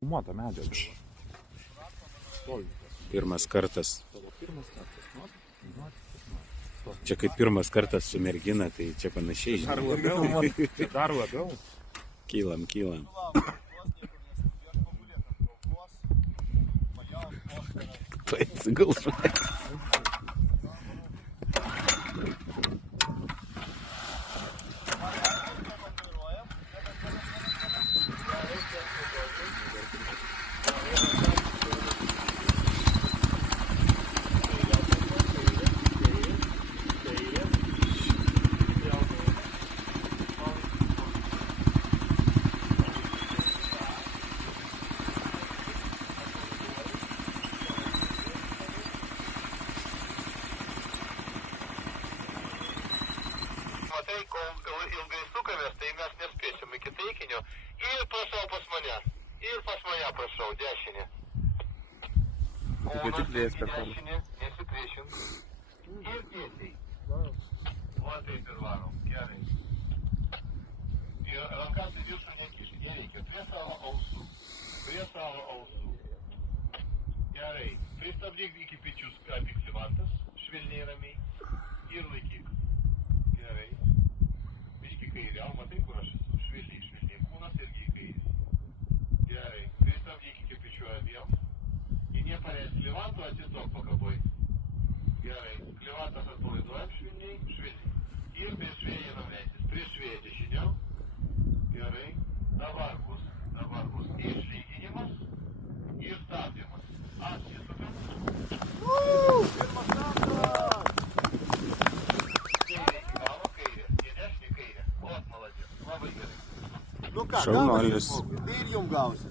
Filmuota medžiaga. Pirmas kartas. Čia kaip pirmas kartas su mergina, tai čia panašiai. Dar labiau. Kylam. Pasigals. Matai, kol ilgai sukamės, tai mes nespėsim iki taikinio. Ir prašau pas mane. Ir pas mane prašau, dešinė. Kūnas irgi dešinė, nesipriešink. Ir tiesiai. O taip ir varom, gerai. Ir rankas į viršų nekišk, nereikia. Prie savo ausų. Gerai. Pristabdyk iki pečių apiksi vantas, švelniai ramiai. Ir laikyk. Gerai. Biški kairiau, matai, kur aš esu. Švelniai. Kūnas irgi į kairį. Gerai. Pristabdyk iki pečių abiem. Ir nepareisk klivantų, atsistok pakaboj. Gerai. Klivantas atpalaiduojam švelniai. Ir prieš vėją namleisis. Prieš vėją dešiniau. Gerai. Dabar bus išlyginimas ir stabdymas. Atsisukam. Pirmas startas! Šaunuolis. Tai ir jums gausi.